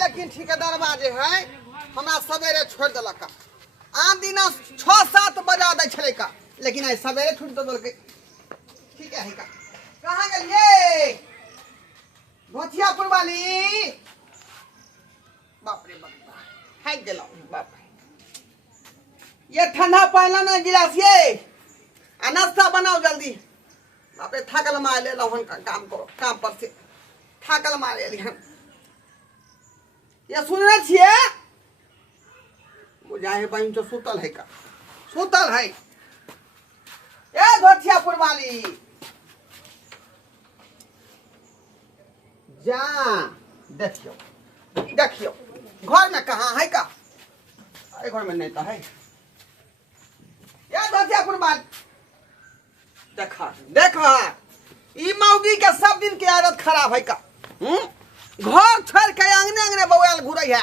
लेकिन ठेकेदार बाजे है हमरा सवेरे छोड़ देलक आन दिन 6-7 बजा दै छले का लेकिन आई सवेरे छूट देलकै ठीक है का कहां गेलिए भोथियापुर वाली बाप रे बाप हाय गेलो बाप ये ठंडा पानी ना गिलास ये आ नाश्ता बनाओ जल्दी बाप रे थाकल मार ले लहन का काम करो काम पर से थाकल मार ले हन ये सुन रहे छिए बुझाए बहन तो सुतल है का सुतल है ए भोथियापुर वाली जा देखियो देखियो घर में कहाँ है का अरे घर में नहीं तो है या भोथियापुर वाली देखा देखा ई मौगी के सब दिन के आदत खराब है का घर छोड़ के अंगने अंगने बौआल घुरे है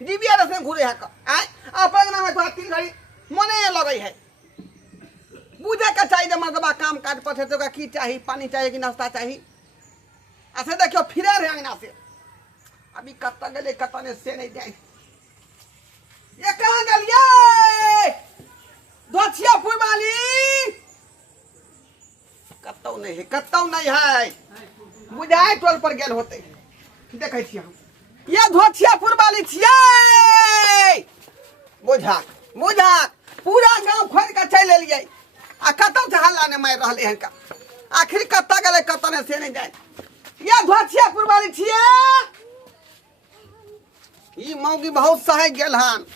डिबिया रस में घुरे है का आय अपन नाम में 3 घड़ी मने लगे है बुझे का चाहिए मर्दबा काम काज पथे तो का की चाहिए पानी चाहिए कि नाश्ता चाहिए ऐसे देखियो फिरे रहे अंगना से अभी कत्ता गले कत्ता ने से नहीं जाए ये कहां गलिए भोथियापुर वाली कत्तौ नहीं है बुझाए टोल पर गेल होते देखे छी हम ये भोथियापुर वाली छियै बुझा बुझा पूरा गांव खोल के चल एलिए आ कतौ से हल्ला ने मार रहले हन का आखिर कत्ता गले कत्ता ने से नहीं जाए ये भोथियापुर वाली छियै ई मौगी बहुत सहे गेल हन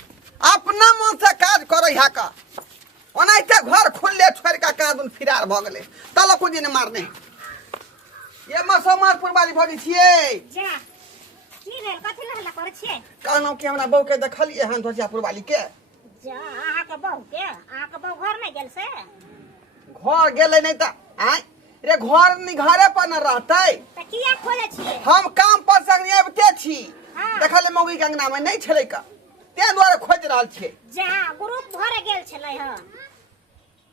अपना मन से काज करे है का ओनाइते घर खुलले छोड़ का कादुन फिरार भ गेले तल कुजी ने मारने ये मसोमारपुर वाली भौजी छियै जा की भेल कथि लहला करे छियै कहनो कि हमरा बहू के देखलिए हन भोथियापुर वाली के जा आहा के बहू घर नहीं गेल से घर गेले नहीं त आय रे घर नि घरे पर न रहतै त किया खोले छियै हम काम पर संग आबिते छी हाँ। देखले मौगी के अंगना में नहीं छले का ते द्वारा खोज रहल छियै जा ग्रुप भरे गेल छलै ह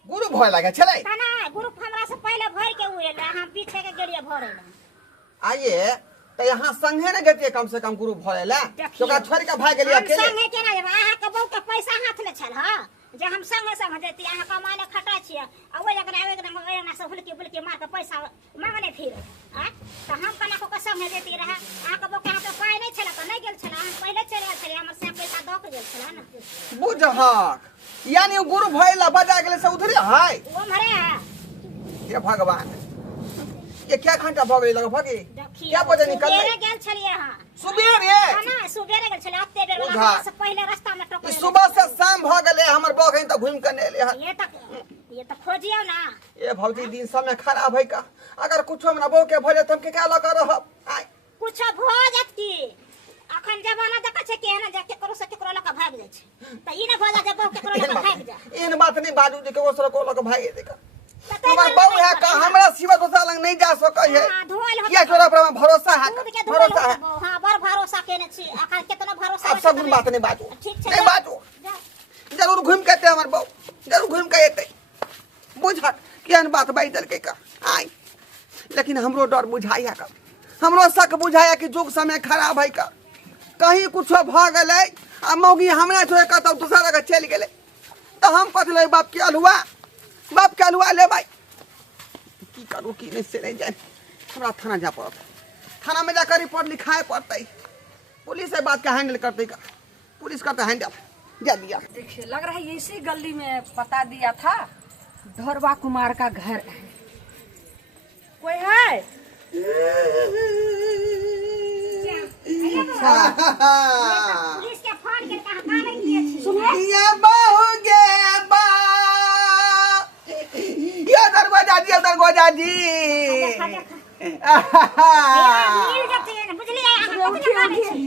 गुरु भय लागे छले तना ग्रुप हमरा से पहले भर के उएला हम पीछे के गेलिए भरे ला आइए तो यहाँ संगे न गतिए कम से कम गुरु भरे ला तो का छोड़ के भाग गेलिए अकेले संगे के ना आहा के बहू के पैसा हाथ ले छल ह जे हम संगे संग देती आहा कमाने खटा छियै आ ओइ जगह आवे के ना से हुलकी बुलकी मार के पैसा मांगने फिर आ त हम कना को संगे देती रहा आहा के बहू के हाथ पाई नहीं छल त नहीं गेल छल हम पहले चले छले हमर से पैसा द के गेल छल ना बुझहक यानी गुरु भइला बजा गेले से उधरे हाय वो मरे है ये भगवान ये क्या घंटा भ गई लगभग क्या बजे निकल सुबेरे गेल छलिए हां सुबेरे ना सुबेरे गेल छले अत्ते बेर वाला से पहले रास्ता में टोक सुबह से शाम भ गेले हमर बगैन त घूम के नेले ये तक खोजियो ना ए भौजी दिन समय खराब है का अगर कुछ हमरा बहू के भले त हम के क्या लगा रहब आय कुछ भ जात की अखन जमाना देख छे के ना जाके करो से केकरो लका भाग जाय छे त ई ना भ जा जब केकरो लका भाग जा एहन बात नहीं बाजू जे के ओसर को लका भागे देका तुम्हार बहू है का हमरा सिवा दोसरा लंग नहीं जा सकै है क्या तोरा पर भरोसा है भरोसा है हां बर भरोसा केने छी अखन केतना भरोसा अब सब बात नहीं बाजू ठीक छे नहीं बाजू जरूर घूम के हमर बहू जरूर घूम के एते बुझा केहन बात बाई दल के का आई लेकिन हमरो डर बुझाइया का हमरो शक बुझाया कि जुग समय खराब है का कहीं कुछ भ गेलै आ मौगी हमरा छोड़ कतौ दूसरा जगह चल गेलै तो हम कथले बाप के अलुआ ले भाई की करू की नहीं से नहीं जाए हमरा थाना जा पड़त थाना में जाकर रिपोर्ट लिखाए पड़तै पुलिस से बात का हैंडल करते का पुलिस करता हैंडल जा दिया देखिए लग रहा है इसी गली में पता दिया था ढोरवा कुमार का घर है कोई है पुलिस के फोन के कहां काने किए छी सुनिए ये बहुगे बा ये दरवाजा जी मिल जाते हैं बुझलिए अहाँ कुछ काने छी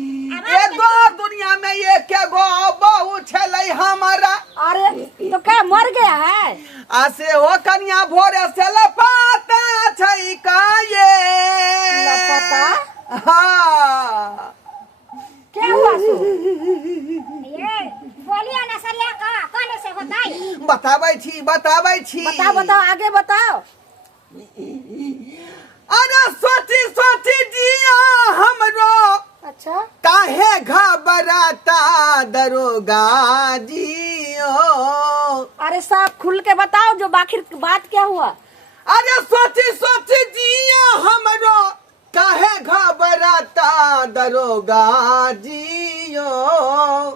ये दो दुनिया में ये के गो बहु छलै हमारा अरे तो क्या मर गया है आसे हो कन्या भोरे से लपाता छै का ये लपता हां क्या हुआ सो ये बोलिए ना सरिया का काने से होताई बताबै छी बताओ आगे बताओ अरे सोची सोची जिया हमरो अच्छा, काहे घबराता दरोगा जी ओ। अरे साहब खुल के बताओ जो आखिर बात क्या हुआ। अरे सोची सोची जिया हमरो, काहे घबराता दरोगा जी ओ।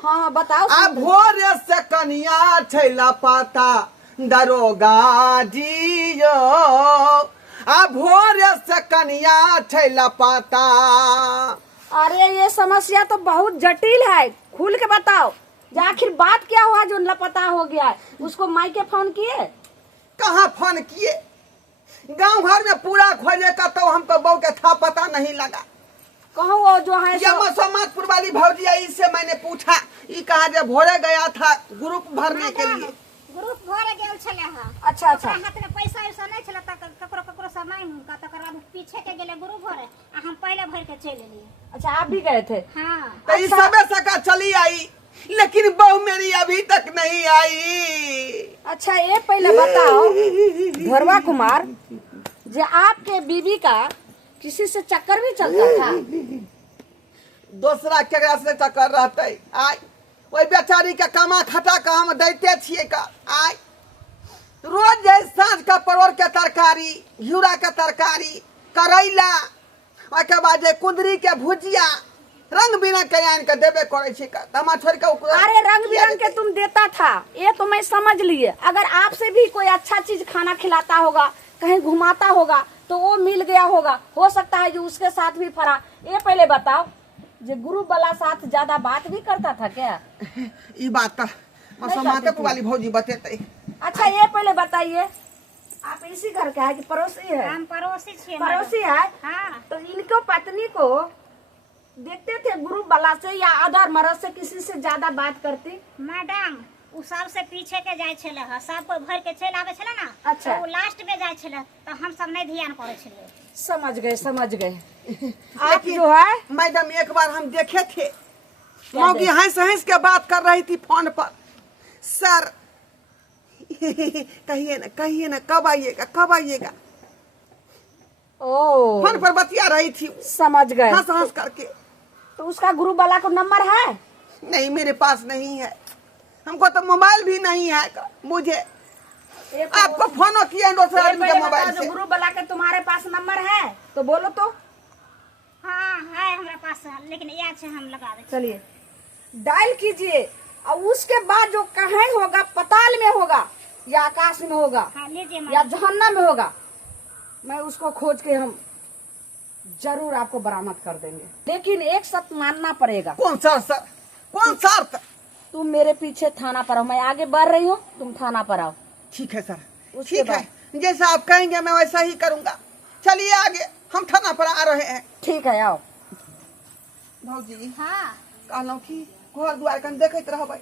हाँ बताओ। आ भोर से कनिया छैला पाता दरोगा जी ओ। आ भोर से कनिया छैला पाता। अरे ये समस्या तो बहुत जटिल है, खुल के बताओ जो आखिर बात क्या हुआ जो लापता हो गया है। उसको मायके फोन किए? कहाँ फोन किए, गांव घर में पूरा खोजे का तो हमको बहू के था पता नहीं लगा। कहो वो जो है ये मसोमातपुर वाली भौजी आई, इससे मैंने पूछा, ये कहा जब भोरे गया था ग्रुप भरने के लिए। ग्रुप भरे गेल छले ह। अच्छा अच्छा। हाथ में पैसा वैसा नहीं छले त ककरो ककरो समय हुनका तकर बाद पीछे के गेले ग्रुप भरे आ हम पहले भर के चले लिए। अच्छा आप भी गए थे? हां। तो इस सबे सका चली आई, लेकिन बहू मेरी अभी तक नहीं आई। अच्छा ये पहले बताओ धरवा कुमार, जो आपके बीवी का किसी से चक्कर भी चलता था? दूसरा केकरा से चक्कर रहते, आई वही बेचारी के कमा खटा का हम दैते छिए का। आई रोज जे साँझ का परोर के तरकारी, घिउरा के तरकारी, करैला, ओके बाद जे कुंदरी के भुजिया, रंग बिरंग के आन के देबे करे छी का। तमा छोड़ के अरे रंग बिरंग के तुम देता था, ये तो मैं समझ लिए। अगर आपसे भी कोई अच्छा चीज खाना खिलाता होगा, कहीं घुमाता होगा तो वो मिल गया होगा, हो सकता है जो उसके साथ भी फरा। ये पहले बताओ जो गुरु वाला साथ ज्यादा बात भी करता था क्या? ई बात मसोमातपुर वाली भौजी बतेते। अच्छा ये पहले बताइए, आप इसी घर का है कि पड़ोसी है? हम पड़ोसी छिए। पड़ोसी है। हां। तो इनको पत्नी को देखते थे गुरु वाला से या अदर मर्द से किसी से ज्यादा बात करती? मैडम उ सबसे पीछे के जाय छले ह, सब कोई भर के चल आवे छले ना। अच्छा। तो उ लास्ट में जाय छले तो हम सब नहीं ध्यान करे छले। समझ गए समझ गए। आप जो है मैडम एक बार हम देखे थे, मौगी हंस हंस के बात कर रही थी फोन पर। सर कहिए ना कब आइएगा कब आइएगा। ओ फोन पर बतिया रही थी समझ गए। हंस हंस करके। तो उसका गुरु वाला को नंबर है? नहीं मेरे पास नहीं है, हमको तो मोबाइल भी नहीं है मुझे। आपको फोन किया दूसरे आदमी के मोबाइल से। गुरु वाला के तुम्हारे पास नंबर है तो बोलो तो। हां है हमारे पास, लेकिन याद से हम लगा दे। चलिए डायल कीजिए और उसके बाद जो कहीं होगा, पताल में होगा या आकाश में होगा हां लीजिए या जहन्नम में होगा, मैं उसको खोज के हम जरूर आपको बरामद कर देंगे। लेकिन एक शर्त मानना पड़ेगा। कौन सा सर, कौन शर्त? तुम मेरे पीछे थाना पर आओ, मैं आगे बढ़ रही हूँ, तुम थाना पर आओ। ठीक है सर, उसके ठीक है, जैसा आप कहेंगे मैं वैसा ही करूंगा। चलिए आगे, हम थाना पर आ रहे हैं। ठीक है आओ। भौजी हां। कहलौं कि घर दुआर कन देखैत रहबै।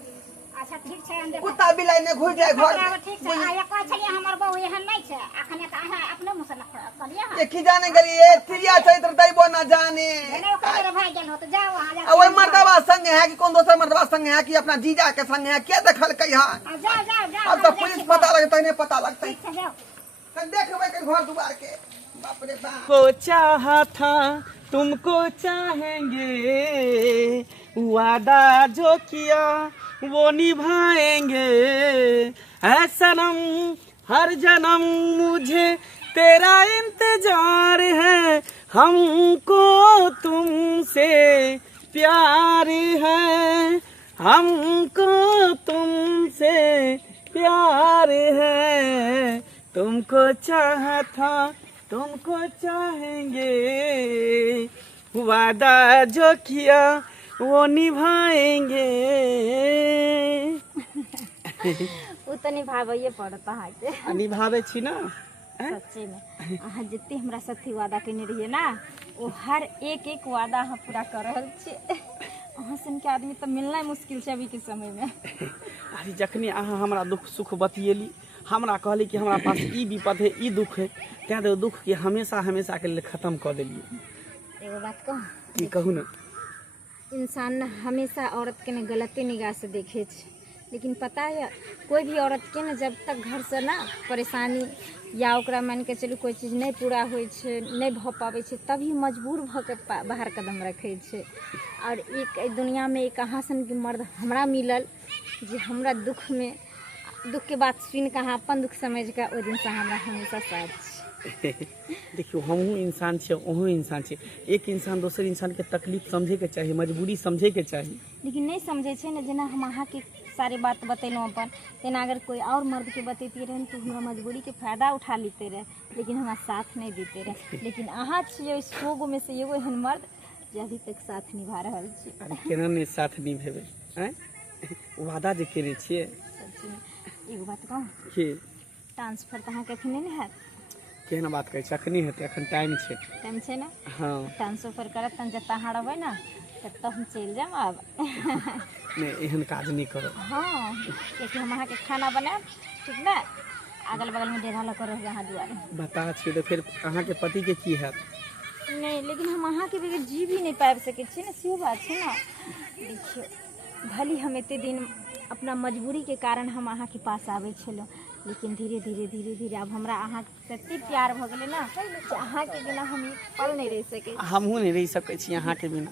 अच्छा ठीक छै, हम देखो। कुत्ता बिलाई ने घुस जाए घर में। ठीक छै। आ एक छलिए हमर बहू एहन नहीं छै, अखने त अहाँ अपने मुंह से न कहलिए हां। ये की जाने गलिए तिरिया चरित्र दैबो न जाने। नहीं ओकर भाई गेल हो तो जाओ वहां जा। ओए मर्दवा संग है कि कौन दूसरा मर्दवा संग है कि अपना जीजा के संग है, क्या देखल कई हां। जाओ जाओ जाओ। अब तो पुलिस पता लगता नहीं पता लगता। ठीक छै जाओ। कन देखबै के घर दुआर के। बाप रे बाप। को चाहा था तुमको चाहेंगे, वादा जो किया वो निभाएंगे। है सनम हर जन्म मुझे तेरा इंतजार है, हमको तुमसे प्यार है, हमको तुमसे प्यार है। तुमको चाहा था तुमको चाहेंगे, वादा जो किया वो निभाएंगे। तो निभाबैये पड़ता है के। निभावे छी ना। सच्चे में अहाँ जितनी हमरा साथी वादा केने रहिए ना, वो हर एक एक वादा हम पूरा कर रहल छियै। अहाँ सन के आदमी तो मिलना मुश्किल छै अभी के समय में। अरे जखनी अहाँ हमरा दुख सुख बतियेली, हमरा कहली कि हमरा पास ई विपद है, ई दुख है, तैं तो दुख के हमेशा हमेशा के लिए खत्म कर देलिए। एगो बात कहूँ की कहू ना। इंसान हमेशा औरत के ने गलती निगाह से देखे छै, लेकिन पता है कोई भी औरत के ना जब तक घर से ना परेशानी या ओकरा मान के चलू कोई चीज नहीं पूरा होइ छै नहीं भऽ पाबै छै तभी मजबूर भऽ के बाहर कदम रखै छै। और एक दुनिया में एक अहाँ सन के मर्द हमरा मिलल जे हमरा दुख के बात सुन के अहाँ अपन दुख समझ के ओहि दिन से हमरा हमेशा साथ छै। देखियो हमहूँ इंसान छे ओहू इंसान छे। एक इंसान दोसर इंसान के तकलीफ समझे के चाहिए, मजबूरी समझे के चाहिए, लेकिन नहीं समझे छे ना। जेना हम अहाँ के सारी बात बतेलहुँ अपन, तेना अगर कोई और मर्द के बतेती रहे तो हमरा मजबूरी के फायदा उठा लेते रहे, लेकिन हमरा साथ नहीं देते रहे। लेकिन अहाँ छियै 100 गो में से एगो एहन मर्द जे अभी तक साथ निभा रहल छी। केना नहीं साथ निभेबै हैं? वादा जे केने छियै। सच्ची में एगो बात कहूँ, के ट्रांसफर तो अहाँके अखन नहीं हैत। केहन बात कहै छै? अखनी हेतै, अखन टाइम छै। टाइम छै ना? हाँ ट्रांसफर करत तन जतऽ अहाँ रहबै ना ततऽ हम चलि जायब आब। नहीं एहन काज नहीं करो। हाँ क्योंकि हम अहाँ के खाना बनाएब ठीक ना, अगल बगल में डेरा लऽ के रहबै अहाँ दुआरे। बता छियै तो फिर अहाँ के पति के की हैत? नहीं लेकिन हम अहाँ के बगैर जी भी नहीं पाबि सकै छियै ना, सेहो बात छै ना। देखियो भली हम एते दिन अपना मजबूरी के कारण हम अहाँ के पास आबै छलहुँ, लेकिन धीरे धीरे अब हमरा अहाँ से एते प्यार भऽ गेलै ना जे अहाँ के बिना हम एक पल नहीं रह सकै। हमहूँ नहीं रह सकै छी अहाँ के बिना,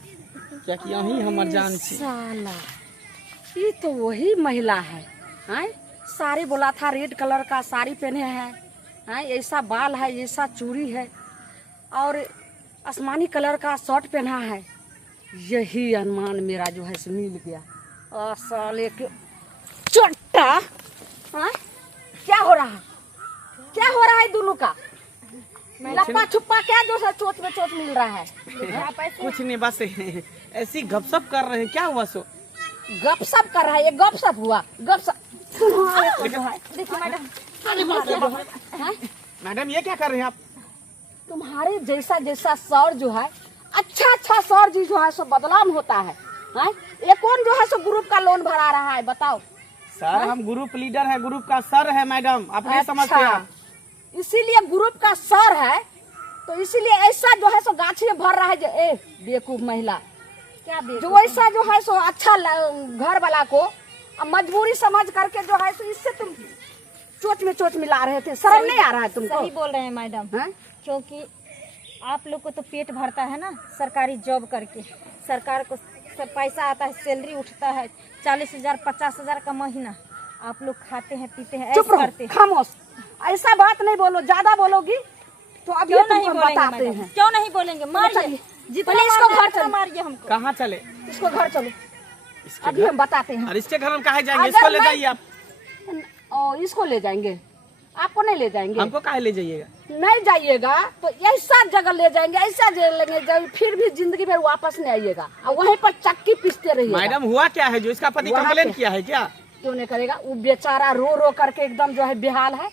कियाकि अहीं हमर जान छी। साला ये तो वही महिला है, हैं? साड़ी बोला था रेड कलर का साड़ी पहने हैं, हैं? ऐसा बाल है, ऐसा चूड़ी है और आसमानी कलर का शर्ट पहना है। यही अनुमान मेरा जो है से मिल गया। साले के चट्टा, हैं? क्या हो रहा है? क्या हो रहा है दोनों का? लप्पा छुप्पा क्या जो है चोट में चोट मिल रहा है? कुछ नहीं, बस ऐसी गपशप कर रहे हैं। क्या हुआ सो? गपशप कर रहा है, ये गपशप हुआ गपशप। देखिए मैडम, मैडम ये क्या कर रहे हैं आप? तुम्हारे जैसा जैसा सर जो है अच्छा सर जी जो है सो बदलाव होता है, हैं? ये कौन जो है सो ग्रुप का लोन भरा रहा है बताओ? सर हम ग्रुप लीडर है, ग्रुप का सर है मैडम, आप नहीं समझते आप? इसीलिए ग्रुप का सर है तो इसीलिए ऐसा जो है सो गाछी में भर रहा है जो ए बेवकूफ महिला क्या जो ऐसा जो है सो अच्छा घर वाला को अब मजबूरी समझ करके जो है सो इससे तुम चोट में चोट मिला रहे थे। शर्म नहीं आ रहा है तुमको? सही बोल रहे हैं मैडम, हैं? क्योंकि आप लोग को तो पेट भरता है ना सरकारी जॉब करके, सरकार को सब पैसा आता है, सैलरी उठता है 40,000 50,000 का महीना, आप लोग खाते हैं पीते हैं, चुप ऐसे रहो, करते हैं। खामोश, ऐसा बात नहीं बोलो, ज्यादा बोलोगी तो अब ये क्यों नहीं तुमको बोलेंगे बताते मैडम? हैं। क्यों नहीं बोलेंगे? मारिए, चलिए, जितना पहले इसको मारना है घर उतना चलो। मारिए हमको। कहाँ चले? इसको घर चलो, इसके अभी घर? हम बताते हैं। और इसके घर हम कहाँ जाएंगे? अगर इसको ले मैं- जाइए आप। इसको ले जाएंगे, आपको नहीं ले जाएंगे। हमको काहे ले जाइएगा? नहीं जाइएगा तो ऐसा जगह ले जाएंगे, ऐसा जगह लेंगे जब फिर भी जिंदगी में वापस नहीं आइएगा और वहीं पर चक्की पीसते रहिएगा। मैडम हुआ क्या है जो इसका पति वहाँ कंप्लेन पे- किया है क्या? क्यों नहीं करेगा? वो बेचारा रो रो करके एकदम जो है बेहाल है,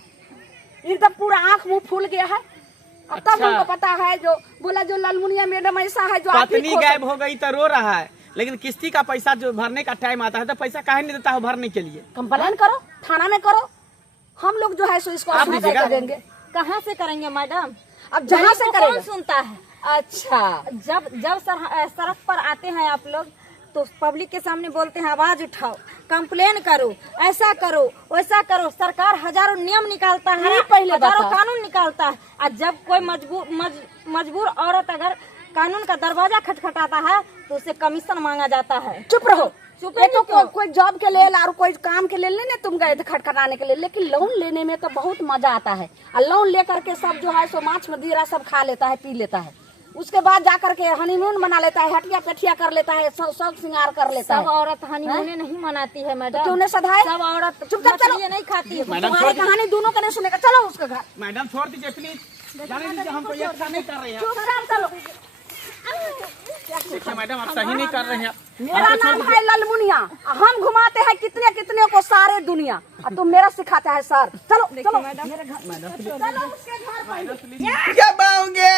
एकदम पूरा आंख मुंह फूल गया है। और तब अच्छा। हमको पता है जो बोला जो लालमुनिया मैडम ऐसा है जो आप ही पत्नी खो गायब हो गई तो रो रहा है, लेकिन किस्ती का पैसा जो भरने का टाइम आता है तो पैसा काहे नहीं देता है भरने के लिए? कंप्लेन करो, थाना में करो, हम लोग जो है सो इसको आप सुनवाई दीजिएगा। करेंगे। कहाँ से करेंगे मैडम? अब जहाँ से गरीब को करेगा। कौन सुनता है? अच्छा, जब सड़क पर आते हैं आप लोग तो पब्लिक के सामने बोलते हैं आवाज उठाओ, कंप्लेन करो, ऐसा करो वैसा करो। सरकार हजारों नियम निकालता है, ये पहले हजारों बताओ। कानून निकालता है, और जब कोई मजबूर औरत अगर कानून का दरवाजा खटखटाता है तो उससे कमीशन मांगा जाता है। चुप रहो। चुप ये तो रहिए कोई जॉब के लिए और कोई काम के लिए नहीं तुम गए थे खटखटाने के लिए, लेकिन लोन लेने में तो बहुत मजा आता है। और लोन लेकर के सब जो है सो माछ मदिरा सब खा लेता है, पी लेता है, उसके बाद जाकर के हनीमून मना लेता है, हटिया पेठिया कर लेता है, सब श्रृंगार कर लेता सब है। औरत हनीमून नहीं मनाती है मैडम। क्यों नहीं सधाए? सब औरत चुपचाप चलो। मछली नहीं खाती है। मैडम तुम्हारी छोड़ कहानी दोनों का नहीं सुनेगा, चलो उसके घर। मैडम छोड़ दीजिए प्लीज, जाने दीजिए, हमको ये अच्छा नहीं कर रहे हैं। चुपचाप चलो। देखिए मैडम आप सही नहीं कर रहे हैं। मेरा नाम है लालमुनिया, हम घुमाते हैं कितने कितने को सारे दुनिया, और तुम मेरा सिखाते हैं सर। चलो चलो मेरे घर, चलो उसके घर पहले। जबाओगे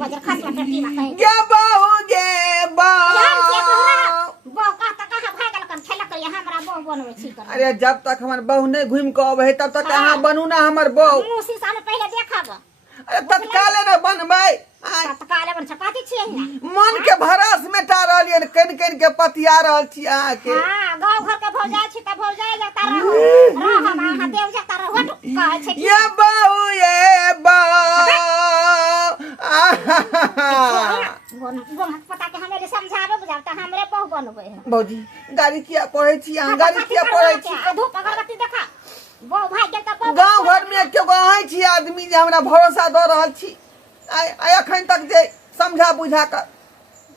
वजर खास वाटर की बात है जबाओगे बो का त कहा भागल कर खेला कर हमरा बो बनवे छी कर। अरे जब तक हमार बहू नहीं घूम के अबे तब तक अहाँ बनू ना हमर बहू। मुंह शीशा में पहले देखब अरे तत्काले न बनबै। तत्काले बन चपाती छी ना मन के भरस में कन के पतिया रहल छी अहाँ के हाँ गांव घर के भौजाई छी त भौजाई जाता रहो हम अहाँ देव जाता रहो कहै छै कि ये बहू ये बहू पता के हमें समझाबे बुझाब त हमरे बहु बनबै है भौजी गाड़ी किया पढ़े छी अहाँ गाड़ी किया पढ़े छी धूप अगरबत्ती देखा बहु भाई के त गांव घर में केगो अहाँ छी आदमी जे हमरा भरोसा दऽ रहल छी आइ अखन तक जे समझा बुझा कर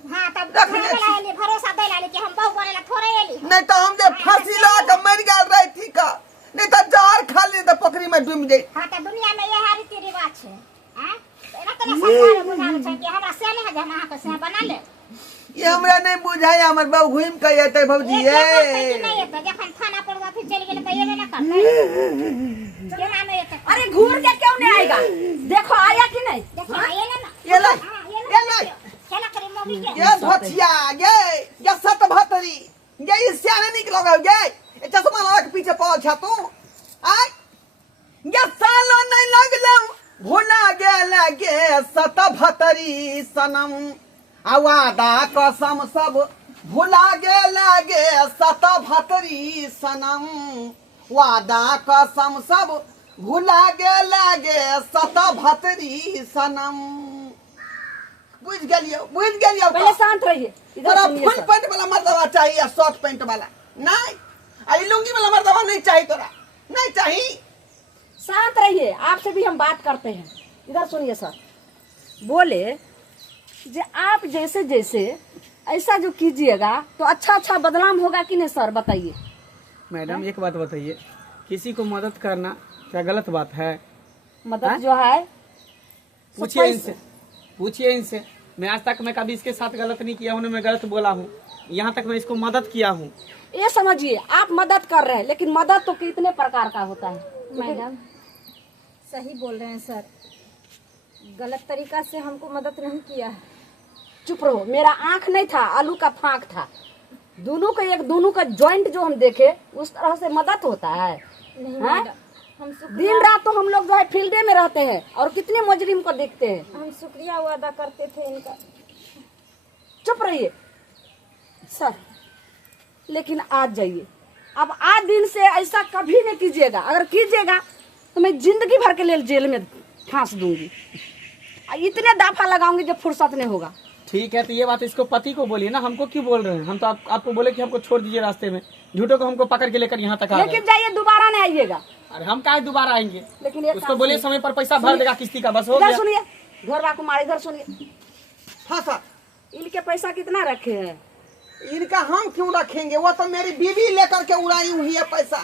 हां तब देखले भरोसा दैला कि हम बहु बनेला थोड़े एली नहीं तो हम जे फांसी लगा के मर गेल रही थी का नहीं तो जहर खा ली तो पोखरी में डूब जाई हां त दुनिया में यह रीति रिवाज छै हैं एना त सरकार बुझावे छै कि हमरा से नहीं है जे हम अहाँ के से बना ले ये हमरा नहीं बुझाय हमर बाबू घूम के एते भौजी नहीं एते जखन थाना पर फिर चल गेले त ये ना करते केना नहीं एते अरे घूर के क्यों नहीं आएगा? देखो आया कि नहीं? देखो ये ना ये ले ये ले चला करे मोगी के ये भतिया ये सत भतरी ये सियाने निकल गए ये चश्मा लगा के पीछे पड़ल छ तू आय ये सालो नहीं लगलो भुला गेला गे सत भतरी सनम आवादा कसम सब भुला गेला गे सत भतरी सनम वादा कसम सब भुला गेला गे सत भतरी सनम बुझ गेलियो पहले शांत रहिए। इधर तोरा सुनिए फुल सर। पैंट वाला मर्दवा चाहिए या शॉर्ट पैंट वाला नहीं आई लुंगी वाला मर्दवा नहीं चाहिए तोरा नहीं चाहिए शांत रहिए, आपसे भी हम बात करते हैं। इधर सुनिए सर, बोले जे आप जैसे जैसे ऐसा जो कीजिएगा तो अच्छा अच्छा बदलाव होगा कि नहीं सर, बताइए। मैडम एक बात बताइए, किसी को मदद करना क्या गलत बात है? मदद जो है पूछिए इनसे, पूछिए इनसे। मैं आज तक मैं कभी इसके साथ गलत नहीं किया हूँ, मैं गलत बोला हूँ। यहाँ तक मैं इसको मदद किया हूँ। ये समझिए आप मदद कर रहे हैं, लेकिन मदद तो कितने प्रकार का होता है। मैडम सही बोल रहे हैं सर, गलत तरीका से हमको मदद नहीं किया है। चुप रहो, मेरा आंख नहीं था, आलू का फांक था। दोनों का जॉइंट जो हम देखे उस तरह से मदद होता है। नहीं हाँ? मैडम, हम दिन रात तो हम लोग जो है फील्डे में रहते हैं और कितने मुजरिम को देखते हैं। हम शुक्रिया अदा करते थे इनका। चुप रहिए सर, लेकिन आज जाइए। अब आज दिन से ऐसा कभी नहीं कीजिएगा, अगर कीजिएगा तो मैं जिंदगी भर के लिए जेल में फांस दूंगी। इतने दाफा लगाऊंगी जब फुर्सत नहीं होगा। ठीक है, तो ये बात इसको पति को बोलिए ना, हमको क्यों बोल रहे हैं? हम तो आपको बोले कि हमको छोड़ दीजिए रास्ते में, झूठों को हमको पकड़ के लेकर यहाँ तक आ गए। लेकिन जाइए, दोबारा नहीं आइएगा। अरे हम काहे दोबारा आएंगे? लेकिन एक उसको काम बोले सुनिए। समय पर पैसा भर देगा किस्ती का, बस हो इधर गया। सुनिए, घरवा कुमार इधर सुनिए। हाँ सर इनके पैसा कितना रखे हैं? इनका हम क्यों रखेंगे, वो तो मेरी बीवी लेकर के उड़ाई हुई है पैसा।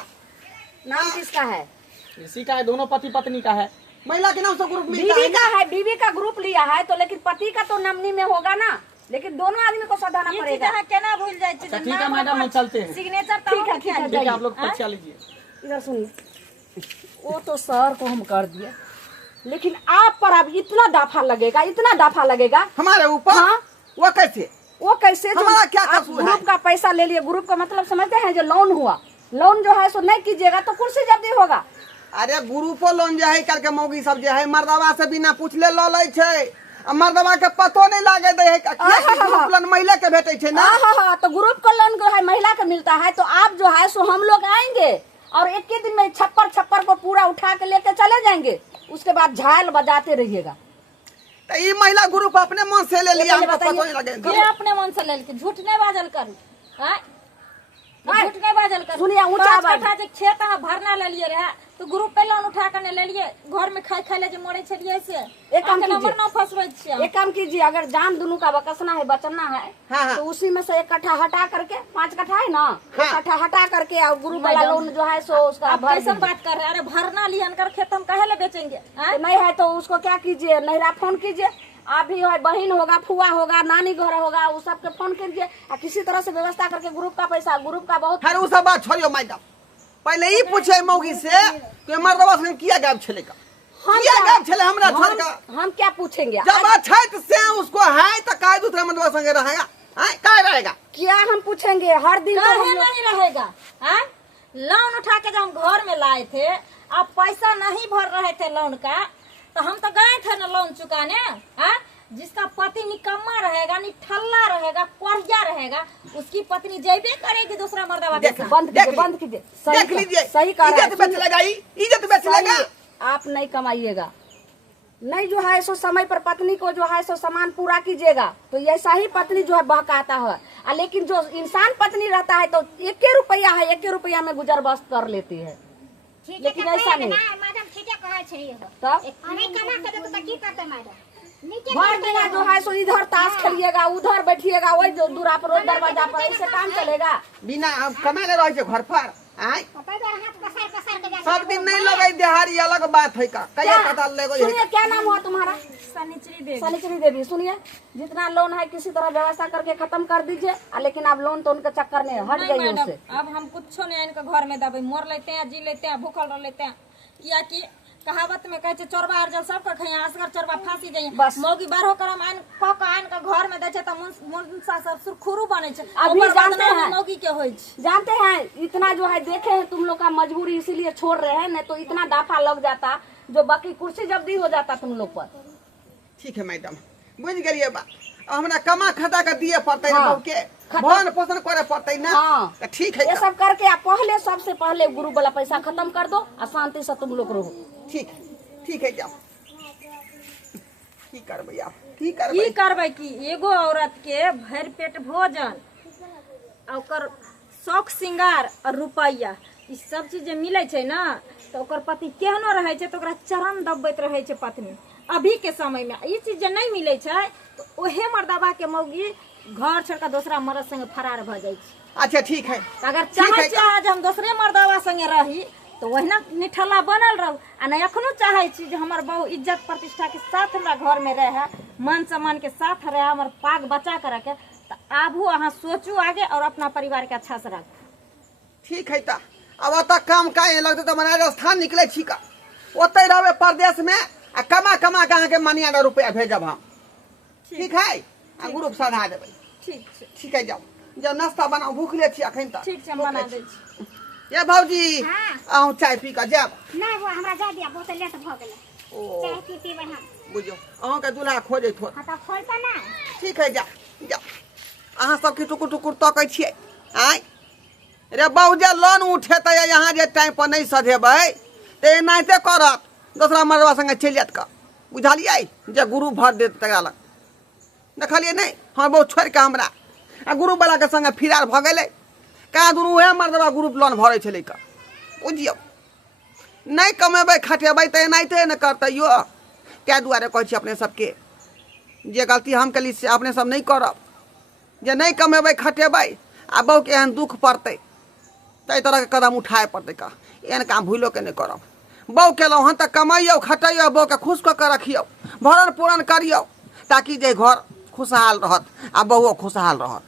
नाम किसका है? इसी का है, दोनों पति पत्नी का है। महिला के नाम से ग्रुप मिलता बीवी है का है, बीवी का ग्रुप लिया है तो, लेकिन पति का तो नमनी में होगा ना, लेकिन दोनों आदमी को सधाना पड़ेगा। केना भूल जाए अच्छा ठीक है मैडम, हम चलते हैं। सिग्नेचर ठीक है, ठीक है, ठीक है, जाइए। आप लोग पर्चा लीजिए। इधर सुनिए, वो तो सर को हम कर दिए, लेकिन आप पर अब इतना दाफा लगेगा, इतना दाफा लगेगा। हमारे ऊपर हाँ? वो कैसे वो कैसे जो हमारा क्या आप कसूर है? ग्रुप का पैसा ले लिए, ग्रुप का मतलब समझते हैं जो लोन हुआ, लोन जो है सो नहीं कीजिएगा तो कुर्सी जब्दी होगा। अरे ग्रुपो लोन जो है करके मौगी सब जो है मर्दवा से बिना पूछले लो ले छै, आ मर्दवा के पतो नहीं लागे दे है ग्रुप लोन महिला के भेटे छै ना। हाँ, तो ग्रुप का लोन जो है महिला का मिलता है, तो आप जो है सो हम लोग आएंगे और एक ही दिन में छप्पर को पूरा उठा के लेके चले जाएंगे, उसके बाद झाल बजाते रहिएगा। तो ये महिला ग्रुप अपने मन से ले लिया, हमको पतो नहीं लगे। ये अपने मन से ले के झूठ नहीं बाजल करू। झूठ नहीं बाजल करू। सुनिए, ऊंचा पाँच आवाज। कट्ठा जे खेत है भरना ले लिए रहे, तो ग्रुप पे लोन उठा के ले लिए, घर में खाई खाई ले जे मरे छलिए से। एक काम आके नंबर कीजिए। न फंसबै छियै। एक काम कीजिए, अगर जान दोनों का बकसना है, बचना है, हाँ। तो उसी में से एक कट्ठा हटा करके, 5 कट्ठा है ना, हाँ। एक कट्ठा हटा करके और ग्रुप वाला मैडम, लोन जो है सो उसका आप भर कैसन दीजिए। बात कर रहे हैं? अरे भरना लियन कर खेत हम काहे ले बेचेंगे? तो नहीं है तो उसको क्या कीजिए, नहरा फोन कीजिए। आप भी है, बहन होगा, फुआ होगा, नानी घर होगा, उस सबके फोन कीजिए और किसी तरह से व्यवस्था करके ग्रुप का पैसा, ग्रुप का बहुत। हर वो सब बात छोड़ियो मैडम, पहले ही पूछे मौगी से कि मर्दवा से किया गायब छले का, किया गायब छले हमरा छोड़ का। हम क्या पूछेंगे? जब अच्छा से उसको है तो काय दूसरे मर्दवा संगे रहेगा, है काय रहेगा? क्या हम पूछेंगे? हर दिन तो काहे हम लोग- नहीं रहेगा? हाँ? लोन उठा के जब हम घर में लाए थे, अब पैसा नहीं भर रहे थे लोन का, तो हम तो गए थे ना लोन चुकाने। हाँ? जिसका पति निकम्मा रहेगा, निठल्ला रहेगा, कोरिया रहेगा, उसकी पत्नी जैबे करेगी दूसरा मर्दवा के साथ। बंद कीजिए देख लीजिए, सही कह रहा है, इज्जत बेच लेगा, इज्जत बेच लेगा। सही, आप नहीं कमाइएगा, नहीं जो है सो समय पर पत्नी को जो है सो सामान पूरा कीजिएगा, तो ऐसा ही पत्नी जो है बहकाता है। लेकिन जो इंसान पत्नी रहता है तो 1 रुपया है, 1 रुपया में गुजर बस कर लेती है। ठीक लेकिन है, ऐसा नहीं। मैडम ठीके कहै छै ये तब हमें कमा के देतो त की करते मैडम? नीचे भर दिना जो है सो इधर ताश खेलिएगा, उधर बैठिएगा, वही दूरा पर रोज दरवाजा पर, ऐसे काम चलेगा? बिना कमाले रहे छै घर पर आय पता है हाथ कसार के जा सब दिन नहीं लगे दिहाड़ी अलग बात है का कहिया क्या? पता लेगो सुनिए, क्या नाम हुआ तुम्हारा? सनिचरी देवी। सनिचरी देवी। सुनिए, जितना लोन है किसी तरह व्यवस्था करके खत्म कर दीजिए, लेकिन आप लोन तो उनके चक्कर में हट नहीं जाइए मैडम, उससे। अब हम कुछ नहीं इनके घर में दबे, मोर लेते हैं, जी लेते हैं, भूखल रह लेते हैं। किया कि कहावत में कहै छै चोरबा अर्जल सब कर खैया, असगर चोरबा फांसी जाइए। बस। मौगी बारहो करम आइन पक आइन के घर में दै छै त मुंसा सब सुरखुरू बनै छै। अभी ओकर जानते बदनामी हैं। मौगी के होय छै। जानते हैं, इतना जो है देखे हैं तुम लोग का मजबूरी इसीलिए छोड़ रहे हैं, नहीं तो इतना दाफा लग जाता जो बाकी कुर्सी जब्दी हो जाता तुम लोग पर। ठीक है मैडम, बुझ गेलिए बात। अब हमरा कमा खटा के दिए पड़ते हाँ। ना के भरण पोषण करे पड़ते ना। हाँ। तो ठीक है ये का? सब करके आप पहले सबसे पहले गुरु वाला पैसा खत्म कर दो और शांति से तुम लोग रहो। ठीक है जाओ। की करबै आप? की की करबै? करबै कि एगो औरत के भर पेट भोजन आ ओकर शौक श्रृंगार और रुपैया ई सब चीज जे मिलै छै ना, तो ओकर पति केहनो रहै छै तो ओकरा चरण दबैत रहै छै पत्नी। अभी के समय में ई चीज जे नहीं मिलै छै तो ओहे मर्दबा के मौगी घर छोड़ के दूसरा मर्द संगे फरार भ जाइ छै। अच्छा ठीक है, अगर ठीक है चाहे का? आज हम दूसरे मर्दबा संगे रही तो वहीना निठल्ला बनल रहू, आ नहीं अखनो चाहे छी जे हमर बहू इज्जत प्रतिष्ठा के साथ हमरा घर में रहे, मान सम्मान के साथ रहे, हमर पाग बचा कर रखे। तो आबू अहाँ सोचू आगे और अपना परिवार के अच्छा से रखू। ठीक है ता अब अत काम काहे लगते तो मने राजस्थान निकले छी का ओते रहबे परदेश में आ कमा कमा के अहाँ के मनिया का रुपया भेजब हम। ठीक है, आ ग्रुप साधा देबै। ठीक छै, ठीक है जाओ जाओ नाश्ता बनाओ, भूखले छी अखन तक। ठीक छै, हम बना दै छी। ये भौजी हाँ। आहू चाय पी के जाब। नहीं वो हमरा जा दिया, बहुत लेट भ गेलै। ओ चाय पी पीबै हम। बुझो अहाँ के दूल्हा खोजे थोड़। हाँ तो खोलता ना। ठीक है जा जाओ। अहाँ सबके टुकुर टुकुर तकै छियै आय रे बहु जे लोन उठेतै यहाँ जे टाइम पर नहीं सधेबै तो एनाहिते करत, दूसरा मर्दवा संगे चलि जायत का। बुझलियै जे गुरु भर देत तकरा लग देखलियै नहीं हमर बहु छोड़ि के हमरा आ गुरु वाला के संगे फिरार भ गेलै। कहाँ दुनू उहे मर्दवा ग्रुप लोन भरै छलै का। बुझियौ नहीं कमेबै खटेबै तो एनाहिते न करतै यो। तै दुआरे कहै छी अपने सबके जे गलती हम केली से अपने सब नहीं करब। जे नहीं कमेबै खटेबै आ बहु के एहन दुख पड़तै तो एहि तरह के कदम उठाए पड़तै का। एहन काम भूलो के नहीं करब। बहु केलहुँ हन तऽ कमैयौ खटैयौ, बहु के खुश कऽ के रखियौ, भरण पोषण करियौ, ताकि जे घर खुशहाल रहत आ बहुओ खुशहाल रहत।